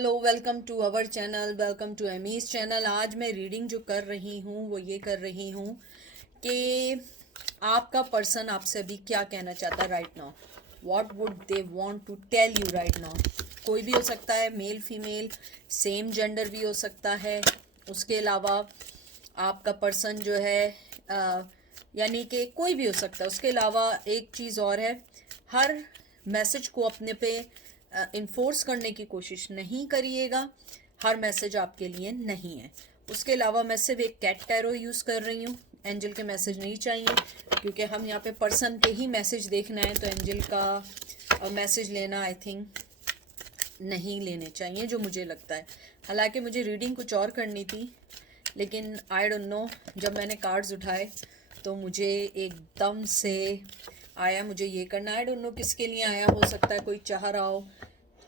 Hello, welcome to our channel, welcome to Emmy's channel. आज मैं reading जो कर रही हूँ वो ये कर रही हूँ कि आपका पर्सन आपसे अभी क्या कहना चाहता है right now. What would they want to tell you right now. कोई भी हो सकता है, मेल फीमेल, सेम जेंडर भी हो सकता है। उसके अलावा आपका पर्सन जो है यानी कि कोई भी हो सकता है। उसके अलावा एक चीज़ और है, हर मैसेज को अपने पे इन्फोर्स करने की कोशिश नहीं करिएगा। हर मैसेज आपके लिए नहीं है। उसके अलावा मैं सिर्फ एक कैट टैरो यूज़ कर रही हूँ। एंजल के मैसेज नहीं चाहिए क्योंकि हम यहाँ पे पर्सन के ही मैसेज देखना है, तो एंजल का मैसेज लेना आई थिंक नहीं लेने चाहिए जो मुझे लगता है। हालांकि मुझे रीडिंग कुछ और करनी थी, लेकिन आई डोंट नो, जब मैंने कार्ड्स उठाए तो मुझे एकदम से आया मुझे ये करना। आई डोंट नो किसके लिए आया, हो सकता है कोई चाह रहा हो।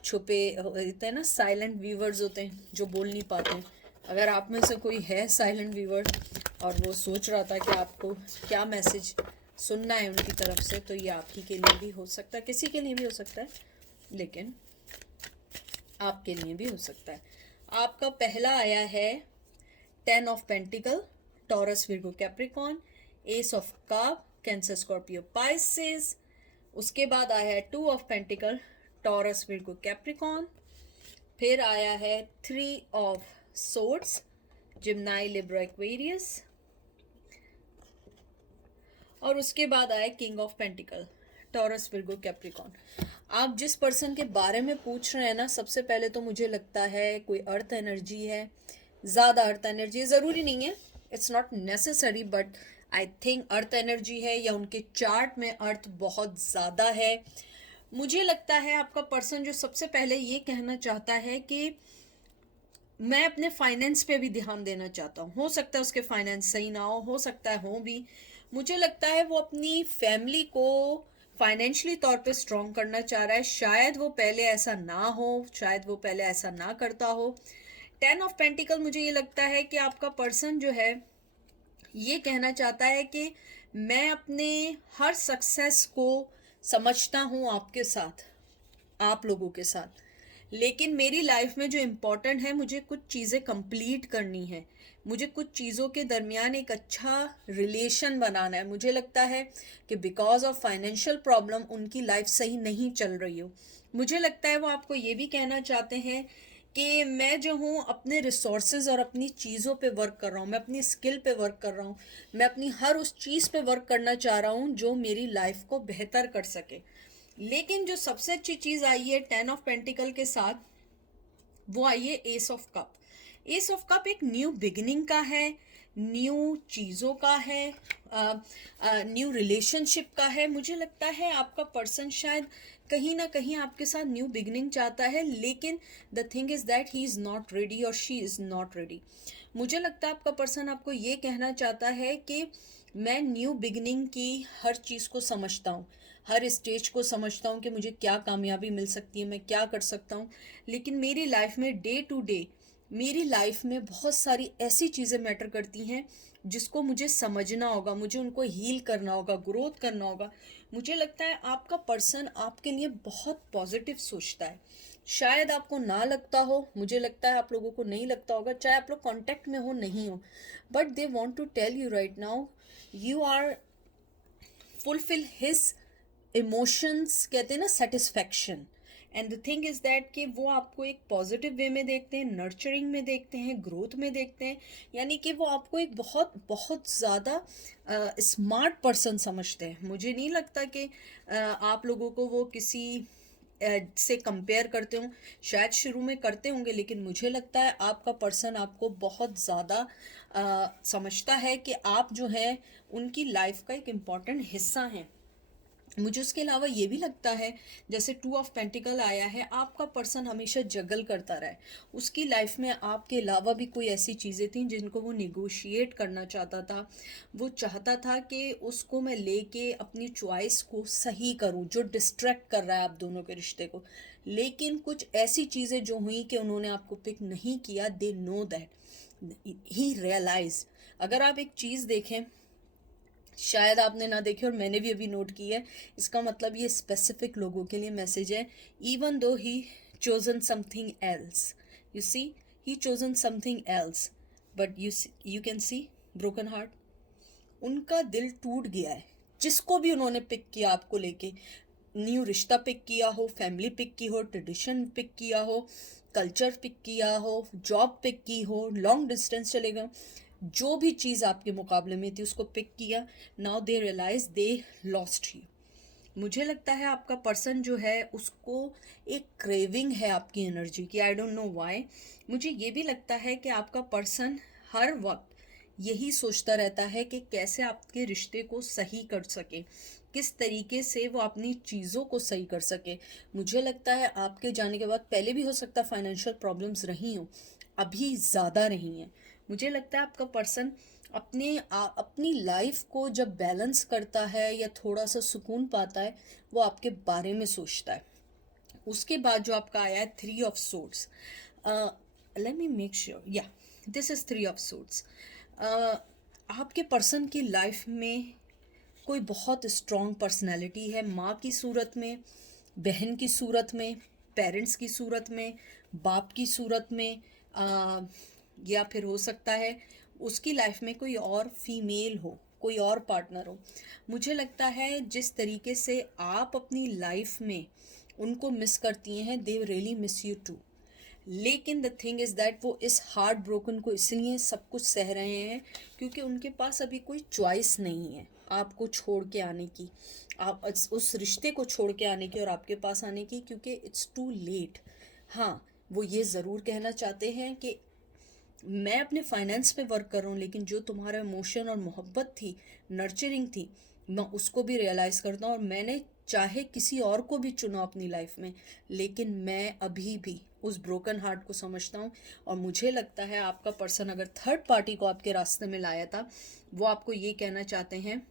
छुपे होते हैं ना, साइलेंट व्यूवर्स होते हैं जो बोल नहीं पाते हैं। अगर आप में से कोई है साइलेंट व्यूवर और वो सोच रहा था कि आपको क्या मैसेज सुनना है उनकी तरफ से, तो ये आप ही के लिए भी हो सकता है, किसी के लिए भी हो सकता है, लेकिन आपके लिए भी हो सकता है। आपका पहला आया है 10 of pentacle, taurus Virgo Capricorn, S of cup, cancer Scorpio Pisces. उसके बाद आया है 2 of pentacle, taurus Virgo Capricorn. फिर आया है 3 ऑफ सोर्ड्स, जिम्नाई लिब्रा एक्वेरियस। और उसके बाद आया king of pentacle, taurus Virgo Capricorn. आप जिस पर्सन के बारे में पूछ रहे हैं ना, सबसे पहले तो मुझे लगता है कोई अर्थ एनर्जी है, ज़्यादा अर्थ एनर्जी है। ज़रूरी नहीं है, it's not necessary, but I think earth energy है या उनके चार्ट में अर्थ बहुत ज़्यादा है। मुझे लगता है आपका पर्सन जो सबसे पहले ये कहना चाहता है कि मैं अपने फाइनेंस पे भी ध्यान देना चाहता हूँ। हो सकता है उसके फाइनेंस सही ना हो सकता है हो भी। मुझे लगता है वो अपनी फैमिली को फाइनेंशियली तौर पे स्ट्रॉन्ग करना चाह रहा है। शायद वो पहले ऐसा ना हो, शायद वो पहले ऐसा ना करता हो। 10 ऑफ पेंटिकल, मुझे ये लगता है कि आपका पर्सन जो है ये कहना चाहता है कि मैं अपने हर सक्सेस को समझता हूँ आपके साथ, आप लोगों के साथ, लेकिन मेरी लाइफ में जो इम्पोर्टेंट है, मुझे कुछ चीज़ें कंप्लीट करनी है। मुझे कुछ चीज़ों के दरमियान एक अच्छा रिलेशन बनाना है। मुझे लगता है कि बिकॉज ऑफ फाइनेंशियल प्रॉब्लम उनकी लाइफ सही नहीं चल रही हो। मुझे लगता है वो आपको ये भी कहना चाहते हैं कि मैं जो हूँ अपने रिसोर्सेज और अपनी चीज़ों पे वर्क कर रहा हूँ, मैं अपनी स्किल पे वर्क कर रहा हूँ, मैं अपनी हर उस चीज़ पे वर्क करना चाह रहा हूँ जो मेरी लाइफ को बेहतर कर सके। लेकिन जो सबसे अच्छी चीज़ आई है 10 ऑफ पेंटिकल के साथ, वो आई है S of cup. S of cup एक न्यू बिगिनिंग का है, न्यू चीज़ों का है, न्यू रिलेशनशिप का है। मुझे लगता है आपका पर्सन शायद कहीं ना कहीं आपके साथ न्यू बिगिनिंग चाहता है, लेकिन the thing is that he is not ready और शी इज़ नॉट रेडी। मुझे लगता है आपका पर्सन आपको ये कहना चाहता है कि मैं न्यू बिगिनिंग की हर चीज़ को समझता हूँ, हर स्टेज को समझता हूँ कि मुझे क्या कामयाबी मिल सकती है, मैं क्या कर सकता हूँ। लेकिन मेरी लाइफ में डे टू डे, मेरी लाइफ में बहुत सारी ऐसी चीज़ें मैटर करती हैं जिसको मुझे समझना होगा, मुझे उनको हील करना होगा, ग्रोथ करना होगा। मुझे लगता है आपका पर्सन आपके लिए बहुत पॉजिटिव सोचता है। शायद आपको ना लगता हो, मुझे लगता है आप लोगों को नहीं लगता होगा, चाहे आप लोग कांटेक्ट में हो नहीं हो, but they want to tell you right now you are fulfil his emotions, कहते हैं ना satisfaction. And the thing is that कि वो आपको एक पॉजिटिव वे में देखते हैं, नर्चरिंग में देखते हैं, ग्रोथ में देखते हैं। यानी कि वो आपको एक बहुत बहुत ज़्यादा स्मार्ट पर्सन समझते हैं। मुझे नहीं लगता कि आप लोगों को वो किसी से कंपेयर करते हो। शायद शुरू में करते होंगे, लेकिन मुझे लगता है आपका पर्सन आपको बहुत ज़्यादा समझता है कि आप जो है उनकी लाइफ का एक इम्पॉर्टेंट हिस्सा हैं। मुझे उसके अलावा ये भी लगता है, जैसे 2 ऑफ पेंटिकल आया है, आपका पर्सन हमेशा जगल करता रहा है। उसकी लाइफ में आपके अलावा भी कोई ऐसी चीज़ें थी जिनको वो निगोशिएट करना चाहता था। वो चाहता था कि उसको मैं लेके अपनी चॉइस को सही करूं जो डिस्ट्रैक्ट कर रहा है आप दोनों के रिश्ते को। लेकिन कुछ ऐसी चीज़ें जो हुई कि उन्होंने आपको पिक नहीं किया, they know that he realise. अगर आप एक चीज़ देखें, शायद आपने ना देखी और मैंने भी अभी नोट की है, इसका मतलब ये स्पेसिफिक लोगों के लिए मैसेज है। Even though he chosen something else. You see, he chosen something else, but you can see broken heart. उनका दिल टूट गया है। जिसको भी उन्होंने पिक किया आपको लेके, न्यू रिश्ता पिक किया हो, फैमिली पिक की हो, ट्रेडिशन पिक किया हो, कल्चर पिक किया हो, जॉब पिक की हो, लॉन्ग डिस्टेंस चलेगा, जो भी चीज़ आपके मुकाबले में थी उसको पिक किया। Now they realise they lost you. मुझे लगता है आपका पर्सन जो है उसको एक क्रेविंग है आपकी एनर्जी की। I don't know why. मुझे ये भी लगता है कि आपका पर्सन हर वक्त यही सोचता रहता है कि कैसे आपके रिश्ते को सही कर सके, किस तरीके से वो अपनी चीज़ों को सही कर सके। मुझे लगता है आपके जाने के बाद, पहले भी हो सकता है फाइनेंशियल प्रॉब्लम्स रही हों, अभी ज़्यादा रही हैं। मुझे लगता है आपका पर्सन अपनी लाइफ को जब बैलेंस करता है या थोड़ा सा सुकून पाता है, वो आपके बारे में सोचता है। उसके बाद जो आपका आया है 3 of swords, let me make sure, या दिस इज 3 ऑफ सोर्ड्स। आपके पर्सन की लाइफ में कोई बहुत स्ट्रॉन्ग पर्सनैलिटी है, माँ की सूरत में, बहन की सूरत में, पेरेंट्स की सूरत में, बाप की सूरत में, या फिर हो सकता है उसकी लाइफ में कोई और फीमेल हो, कोई और पार्टनर हो। मुझे लगता है जिस तरीके से आप अपनी लाइफ में उनको मिस करती हैं, they really miss you too. लेकिन द थिंग इज़ दैट वो इस हार्ट ब्रोकन को इसलिए सब कुछ सह रहे हैं क्योंकि उनके पास अभी कोई चॉइस नहीं है आपको छोड़ के आने की, आप उस रिश्ते को छोड़ के आने की और आपके पास आने की, क्योंकि इट्स टू लेट। हाँ, वो ये ज़रूर कहना चाहते हैं कि मैं अपने फाइनेंस पे वर्क कर रहा हूँ, लेकिन जो तुम्हारा इमोशन और मोहब्बत थी, नर्चरिंग थी, मैं उसको भी रियलाइज़ करता हूँ। और मैंने चाहे किसी और को भी चुना अपनी लाइफ में, लेकिन मैं अभी भी उस ब्रोकन हार्ट को समझता हूँ। और मुझे लगता है आपका पर्सन अगर थर्ड पार्टी को आपके रास्ते में लाया था, वो आपको ये कहना चाहते हैं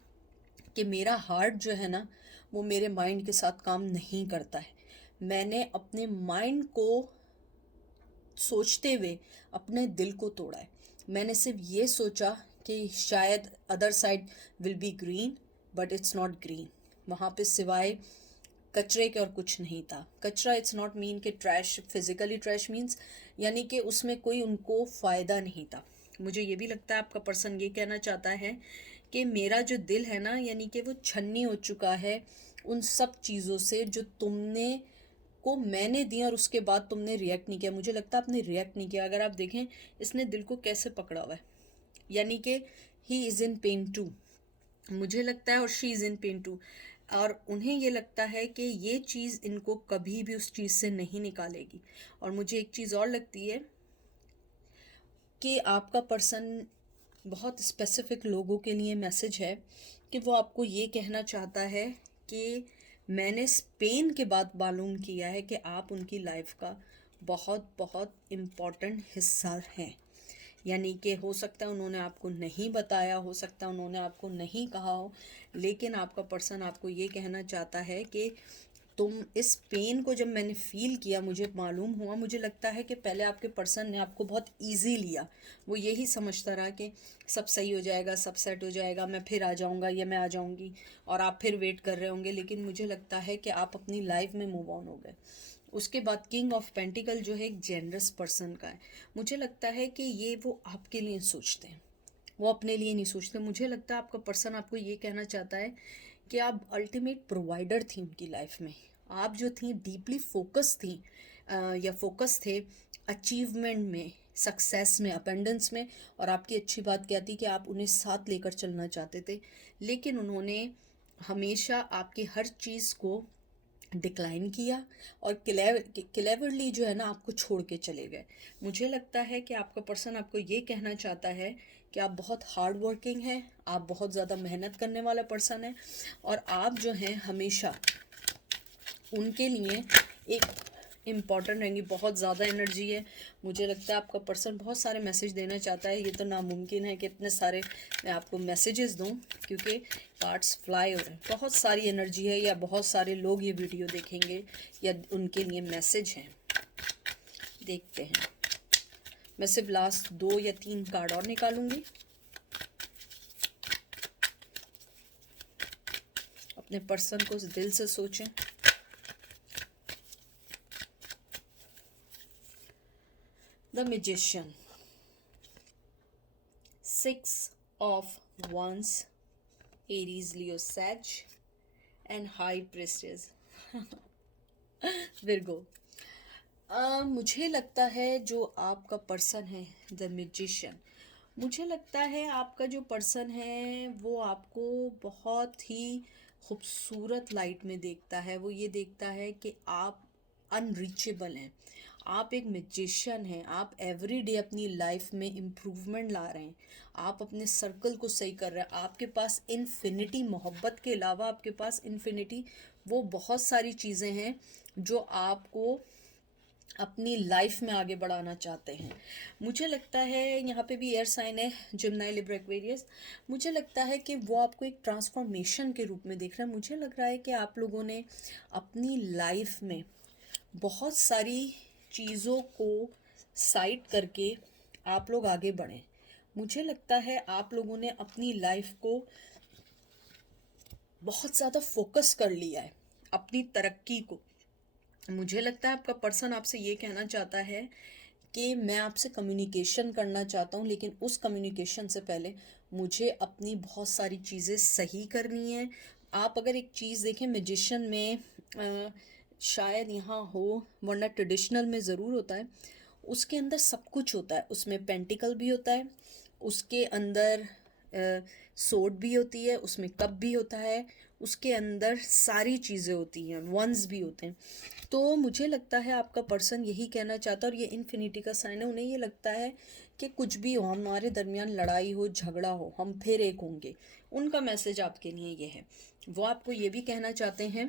कि मेरा हार्ट जो है ना, वो मेरे माइंड के साथ काम नहीं करता है। मैंने अपने माइंड को सोचते हुए अपने दिल को तोड़ा है। मैंने सिर्फ ये सोचा कि शायद other side will be green, but it's not green. वहाँ पे सिवाय कचरे के और कुछ नहीं था। कचरा इट्स नॉट मीन कि ट्रैश, फिजिकली ट्रैश मीन्स यानी कि उसमें कोई उनको फ़ायदा नहीं था। मुझे ये भी लगता है आपका पर्सन ये कहना चाहता है कि मेरा जो दिल है ना, यानी कि वो छन्नी हो चुका है उन सब चीज़ों से जो तुमने को मैंने दी और उसके बाद तुमने रिएक्ट नहीं किया। मुझे लगता है आपने रिएक्ट नहीं किया। अगर आप देखें इसने दिल को कैसे पकड़ा हुआ है, यानी कि he is in pain too, मुझे लगता है, और she is in pain too. और उन्हें ये लगता है कि ये चीज़ इनको कभी भी उस चीज़ से नहीं निकालेगी। और मुझे एक चीज़ और लगती है कि आपका पर्सन बहुत स्पेसिफिक लोगों के लिए मैसेज है कि वो आपको ये कहना चाहता है कि मैंने स्पेन के बाद मालूम किया है कि आप उनकी लाइफ का बहुत बहुत इम्पॉर्टेंट हिस्सा हैं। यानी कि हो सकता है उन्होंने आपको नहीं बताया, हो सकता है उन्होंने आपको नहीं कहा हो, लेकिन आपका पर्सन आपको ये कहना चाहता है कि तुम इस पेन को जब मैंने फ़ील किया, मुझे मालूम हुआ, मुझे लगता है कि पहले आपके पर्सन ने आपको बहुत इजी लिया। वो यही समझता रहा कि सब सही हो जाएगा, सब सेट हो जाएगा, मैं फिर आ जाऊंगा या मैं आ जाऊंगी, और आप फिर वेट कर रहे होंगे। लेकिन मुझे लगता है कि आप अपनी लाइफ में मूव ऑन हो गए। उसके बाद किंग ऑफ पेंटिकल जो है एक जेनरस पर्सन का है। मुझे लगता है कि ये वो आपके लिए सोचते हैं, वो अपने लिए नहीं सोचते। मुझे लगता है आपका पर्सन आपको ये कहना चाहता है कि आप अल्टीमेट प्रोवाइडर थी उनकी लाइफ में। आप जो थी डीपली फोकस थी, या फोकस थे अचीवमेंट में, सक्सेस में, अपेंडेंस में। और आपकी अच्छी बात क्या थी कि आप उन्हें साथ लेकर चलना चाहते थे, लेकिन उन्होंने हमेशा आपकी हर चीज़ को डिक्लाइन किया और क्लेवरली जो है ना आपको छोड़ के चले गए। मुझे लगता है कि आपका पर्सन आपको ये कहना चाहता है कि आप बहुत हार्ड वर्किंग हैं, आप बहुत ज़्यादा मेहनत करने वाला पर्सन है, और आप जो हैं हमेशा उनके लिए एक इम्पॉर्टेंट रहेंगी। बहुत ज़्यादा एनर्जी है। मुझे लगता है आपका पर्सन बहुत सारे मैसेज देना चाहता है। ये तो नामुमकिन है कि इतने सारे मैं आपको मैसेजेस दूं, क्योंकि कार्ड्स फ्लाई हो रहे हैं। बहुत सारी एनर्जी है, या बहुत सारे लोग ये वीडियो देखेंगे, या उनके लिए मैसेज हैं। देखते हैं, मैं सिर्फ लास्ट 2 या 3 कार्ड और निकालूंगी। अपने पर्सन को दिल से सोचें। The magician, 6 of Wands, Aries, Leo, Sag, and High Priestess, Virgo. मुझे लगता है जो आपका पर्सन है द मैजिशियन, मुझे लगता है आपका जो पर्सन है वो आपको बहुत ही खूबसूरत लाइट में देखता है। वो ये देखता है कि आप अनरीचेबल हैं, आप एक मैजिशियन हैं, आप एवरीडे अपनी लाइफ में इम्प्रूवमेंट ला रहे हैं, आप अपने सर्कल को सही कर रहे हैं, आपके पास इन्फिनिटी, मोहब्बत के अलावा आपके पास इन्फिनिटी वो बहुत सारी चीज़ें हैं जो आपको अपनी लाइफ में आगे बढ़ाना चाहते हैं। मुझे लगता है यहाँ पे भी एयर साइन है, जिम्नाई, लिब्रा, एक्वेरियस। मुझे लगता है कि वो आपको एक ट्रांसफॉर्मेशन के रूप में देख रहा है। मुझे लग रहा है कि आप लोगों ने अपनी लाइफ में बहुत सारी चीज़ों को साइड करके आप लोग आगे बढ़ें। मुझे लगता है आप लोगों ने अपनी लाइफ को बहुत ज़्यादा फोकस कर लिया है, अपनी तरक्की को। मुझे लगता है आपका पर्सन आपसे ये कहना चाहता है कि मैं आपसे कम्युनिकेशन करना चाहता हूँ, लेकिन उस कम्युनिकेशन से पहले मुझे अपनी बहुत सारी चीज़ें सही करनी है। आप अगर एक चीज़ देखें मैजिशियन में, शायद यहाँ हो, वरना ट्रेडिशनल में ज़रूर होता है, उसके अंदर सब कुछ होता है। उसमें पेंटिकल भी होता है, उसके अंदर सोड भी होती है, उसमें कप भी होता है, उसके अंदर सारी चीज़ें होती हैं, वंस भी होते हैं। तो मुझे लगता है आपका पर्सन यही कहना चाहता है, और ये इन्फिनिटी का साइन है। उन्हें ये लगता है कि कुछ भी हो, हमारे दरमियान लड़ाई हो, झगड़ा हो, हम फिर एक होंगे। उनका मैसेज आपके लिए ये है। वो आपको ये भी कहना चाहते हैं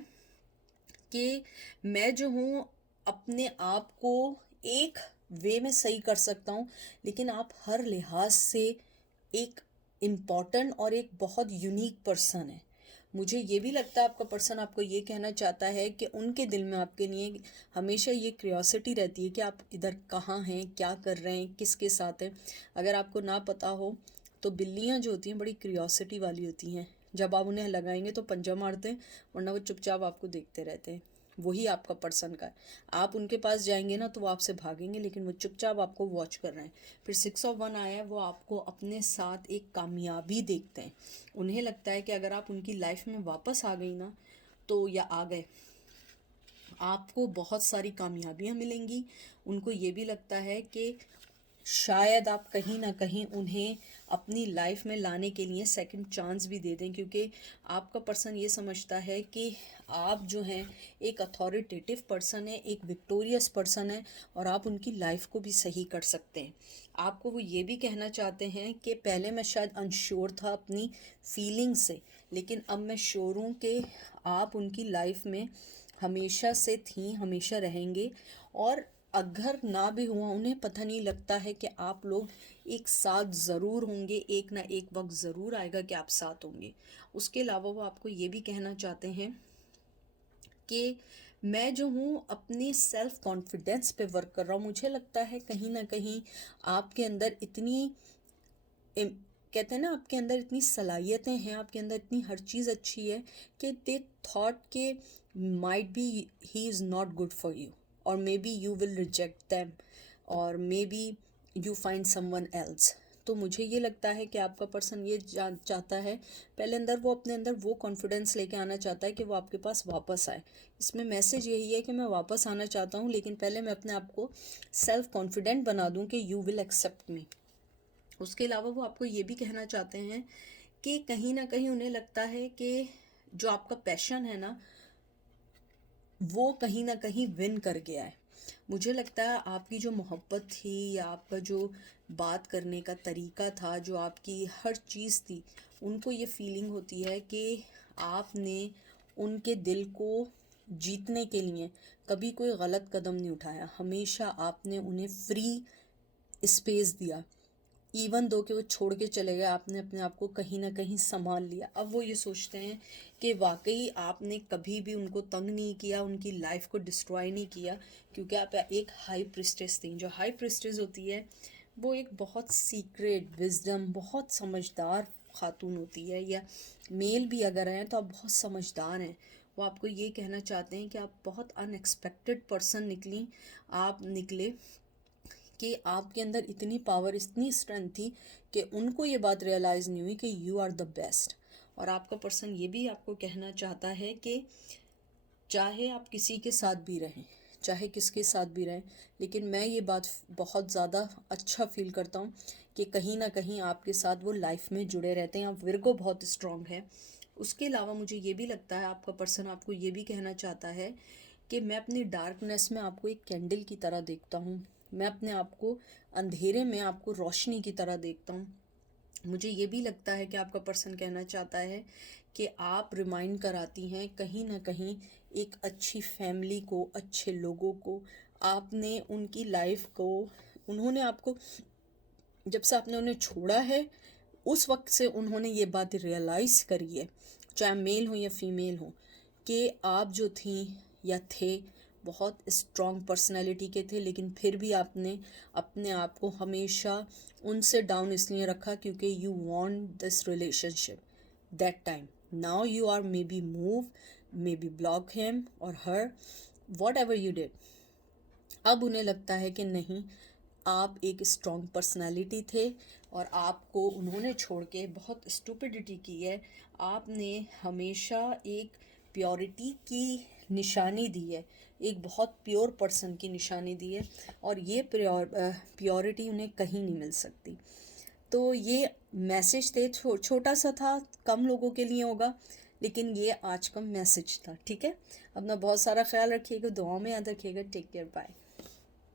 कि मैं जो हूँ अपने आप को एक वे में सही कर सकता हूँ, लेकिन आप हर लिहाज से एक इम्पॉर्टेंट और एक बहुत यूनिक पर्सन है। मुझे ये भी लगता है आपका पर्सन आपको ये कहना चाहता है कि उनके दिल में आपके लिए हमेशा ये क्यूरियोसिटी रहती है कि आप इधर कहाँ हैं, क्या कर रहे हैं, किसके साथ हैं। अगर आपको ना पता हो तो बिल्लियाँ जो होती हैं बड़ी क्यूरियोसिटी वाली होती हैं। जब आप उन्हें लगाएंगे तो पंजा मारते हैं, वरना वो चुपचाप आपको देखते रहते हैं। वही आपका पर्सन का है। आप उनके पास जाएंगे ना तो वो आपसे भागेंगे, लेकिन वो चुपचाप आपको वॉच कर रहे हैं। फिर 6 of 1 आया है, वो आपको अपने साथ एक कामयाबी देखते हैं। उन्हें लगता है कि अगर आप उनकी लाइफ में वापस आ गई ना, तो या आ गए, आपको बहुत सारी कामयाबियाँ मिलेंगी। उनको ये भी लगता है कि शायद आप कहीं ना कहीं उन्हें अपनी लाइफ में लाने के लिए सेकंड चांस भी दे दें, क्योंकि आपका पर्सन ये समझता है कि आप जो हैं एक अथॉरिटेटिव पर्सन है, एक विक्टोरियस पर्सन है, और आप उनकी लाइफ को भी सही कर सकते हैं। आपको वो ये भी कहना चाहते हैं कि पहले मैं शायद अनश्योर था अपनी फीलिंग से, लेकिन अब मैं श्योर हूँ कि आप उनकी लाइफ में हमेशा से थी, हमेशा रहेंगे। और अगर ना भी हुआ, उन्हें पता नहीं लगता है कि आप लोग एक साथ ज़रूर होंगे, एक ना एक वक्त ज़रूर आएगा कि आप साथ होंगे। उसके अलावा वो आपको ये भी कहना चाहते हैं कि मैं जो हूँ अपनी सेल्फ कॉन्फिडेंस पे वर्क कर रहा हूँ। मुझे लगता है कहीं ना कहीं आपके अंदर इतनी कहते हैं ना, आपके अंदर इतनी सलाहियतें हैं, आपके अंदर इतनी हर चीज़ अच्छी है कि दे थॉट के might be he is not good for you, और maybe you will reject them, और maybe you find someone else. तो मुझे ये लगता है कि आपका पर्सन ये चाहता है, पहले अंदर वो अपने अंदर वो कॉन्फिडेंस लेके आना चाहता है कि वो आपके पास वापस आए। इसमें मैसेज यही है कि मैं वापस आना चाहता हूँ, लेकिन पहले मैं अपने आप को सेल्फ कॉन्फिडेंट बना दूँ कि यू विल एक्सेप्ट मी। उसके अलावा वो आपको ये भी कहना चाहते हैं कि कहीं ना कहीं उन्हें लगता है कि जो आपका पैशन है ना, वो कहीं ना कहीं विन कर गया है। मुझे लगता है आपकी जो मोहब्बत थी, या आपका जो बात करने का तरीका था, जो आपकी हर चीज़ थी, उनको ये फीलिंग होती है कि आपने उनके दिल को जीतने के लिए कभी कोई गलत कदम नहीं उठाया। हमेशा आपने उन्हें फ्री स्पेस दिया। इवन दो कि वो छोड़ के चले गए, आपने अपने आप को कहीं ना कहीं संभाल लिया। अब वो ये सोचते हैं कि वाकई आपने कभी भी उनको तंग नहीं किया, उनकी लाइफ को डिस्ट्रॉय नहीं किया, क्योंकि आप एक हाई प्रिस्टेस थी। जो हाई प्रिस्टेस होती है वो एक बहुत सीक्रेट विजडम, बहुत समझदार खातून होती है, या मेल भी अगर हैं तो आप बहुत समझदार हैं। वो आपको ये कहना चाहते हैं कि आप बहुत अनएक्सपेक्टेड पर्सन निकली, आप निकले कि आपके अंदर इतनी पावर, इतनी स्ट्रेंथ थी कि उनको ये बात रियलाइज़ नहीं हुई कि यू आर द बेस्ट। और आपका पर्सन ये भी आपको कहना चाहता है कि चाहे आप किसी के साथ भी रहें, चाहे किसके साथ भी रहें, लेकिन मैं ये बात बहुत ज़्यादा अच्छा फील करता हूँ कि कहीं ना कहीं आपके साथ वो लाइफ में जुड़े रहते हैं। आप विर्गो बहुत स्ट्रांग है। उसके अलावा मुझे ये भी लगता है आपका पर्सन आपको ये भी कहना चाहता है कि मैं अपनी डार्कनेस में आपको एक कैंडल की तरह देखता हूँ, मैं अपने आप को अंधेरे में आपको रोशनी की तरह देखता हूँ। मुझे ये भी लगता है कि आपका पर्सन कहना चाहता है कि आप रिमाइंड कराती हैं कहीं ना कहीं एक अच्छी फैमिली को, अच्छे लोगों को। आपने उनकी लाइफ को, उन्होंने आपको, जब से आपने उन्हें छोड़ा है उस वक्त से उन्होंने ये बात रियलाइज़ करी है, चाहे मेल हो या फीमेल हो, कि आप जो थी या थे बहुत स्ट्रॉन्ग पर्सनैलिटी के थे, लेकिन फिर भी आपने अपने आप को हमेशा उनसे डाउन इसलिए रखा क्योंकि you want this relationship that time. Now you are maybe move, maybe block him और her, whatever you did. अब उन्हें लगता है कि नहीं, आप एक स्ट्रॉन्ग पर्सनालिटी थे और आपको उन्होंने छोड़ के बहुत स्टूपिडिटी की है। आपने हमेशा एक प्योरिटी की निशानी दी है, एक बहुत प्योर पर्सन की निशानी दी है, और ये प्योरिटी उन्हें कहीं नहीं मिल सकती। तो ये मैसेज थे, छोटा सा था, कम लोगों के लिए होगा, लेकिन ये आज का मैसेज था। ठीक है, अपना बहुत सारा ख्याल रखिएगा, दुआओं में याद रखिएगा। Take care, bye.